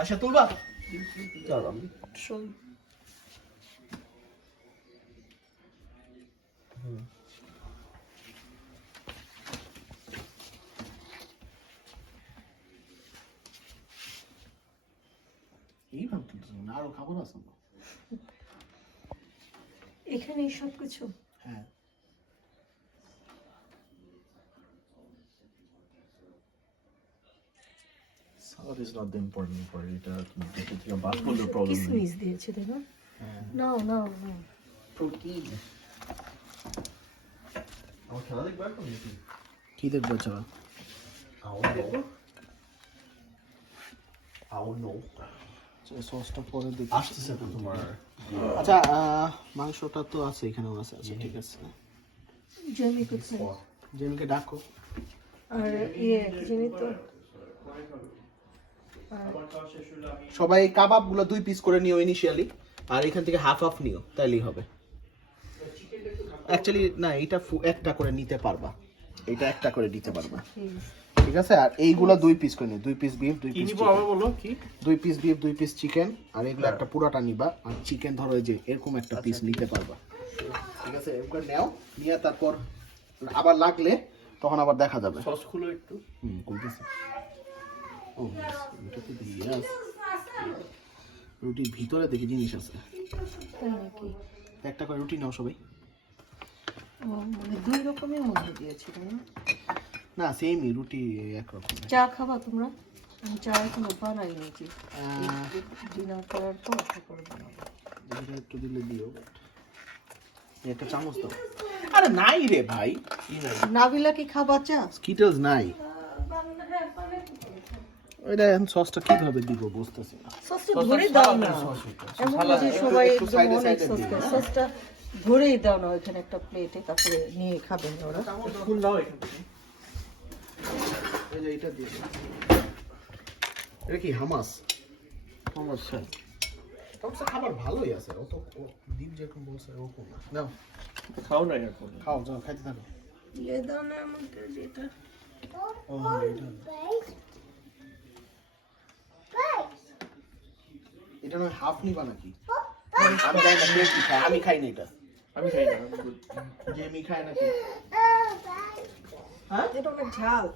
আচ্ছা তুলবা এইভাবে তুলতেছ না, আরো খাবার আছে না? এখানে সব কিছু। হ্যাঁ salad is not the important part. এটা তুমি দেখে থেকে বাদ করলে প্রবলেম নেই। কিসমিস দিয়েছে তাই না? নাও নাও নাও। প্রোটিন আমার খেলা দেখবে এখন নাকি? কি দেখবে চলো সসটা পরে দেখি আসতেছে তোমার। আচ্ছা মাংসটা তো আছে এখানেও আছে। আচ্ছা ঠিক আছে, জমি কোথায়? জেমিকে ডাকো। আর ইয়ে কি জানি তো সবাই কাবাবগুলো 2 পিস করে নিও ইনিশিয়ালি, আর এখান থেকে হাফ হাফ নিও, তাইলেই হবে। অ্যাকচুয়ালি না, এটা একটা করে নিতে পারবা, এটা একটা করে নিতে পারবা, ঠিক আছে। আর এইগুলা 2 পিস করে নিও, 2 পিস বিফ, 2 পিস চিকেন। আবার বলো কি? 2 পিস বিফ, 2 পিস চিকেন, আর এগুলো একটা পুরাটা নিবা। আর চিকেন ধরো এই যে এরকম একটা পিস নিতে পারবা, ঠিক আছে। এরকম নাও, নিয়ে তারপর আবার লাগলে তখন আবার দেখা যাবে। সস খুলো একটু। খুলতেছি। ও এটা তো ইয়াস, রুটির ভিতরে দেখি জিনিস আছে। তাই নাকি? একটা করে রুটি নাও সবাই। মানে 2 রকমের মধ্যে দিয়েছে তাই না? না সেমই, রুটি একরকম। চা খাবা তোমরা? আমি চা এখনো বানাই নাকি, ডিনার করার পর তারপরে বানাবো। এটা একটু দিলে দিও, একটা চামচ দাও। আরে নাই রে ভাই, কি নাই? নাবিলা কি খাবা চা? স্কিটলস নাই। ওইটা এখন সসটা কিভাবে দিব বুঝতেছি না। সসটা ধরে দাও না, এমন না যে সবাই একদম অনেক সস খায়। সসটা ধরেই দাও না ওইখানে একটা প্লেটে, তারপরে নিয়ে খাবেন ওরা। ফুল দাও এখান থেকে। এই যে এটা দিয়ে দাও। এটা কি হামাস? হামাস খাই। তোমার খাবার ভালোই আছে, ও তো ডিপ যেরকম বলছে ওরকম না। নাও খাও না এখন, খাও যাও খাইতে থাকো। দিয়ে দাও না আমাকে যেটা। ও এটা নয় হাফ নিবা নাকি? আমি খাই না, বেশি খাই। আমি খাই না এটা, আমি খাই না। জেমি খায় নাকি? হ্যাঁ এটা অনেক ঝাল।